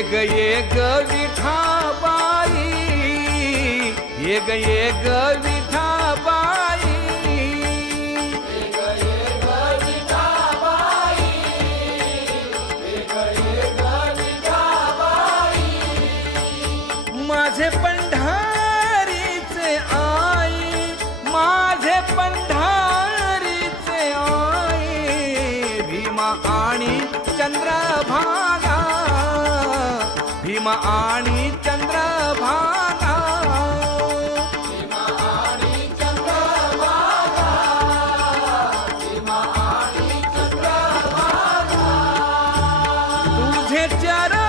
एक एक विठाबाई एक एक विठाबाई माझे पंढारीचे आई माझे पंढारीचे आई भीमा आणि चंद्रा भीम आणि चंद्रभागा. तुझे चर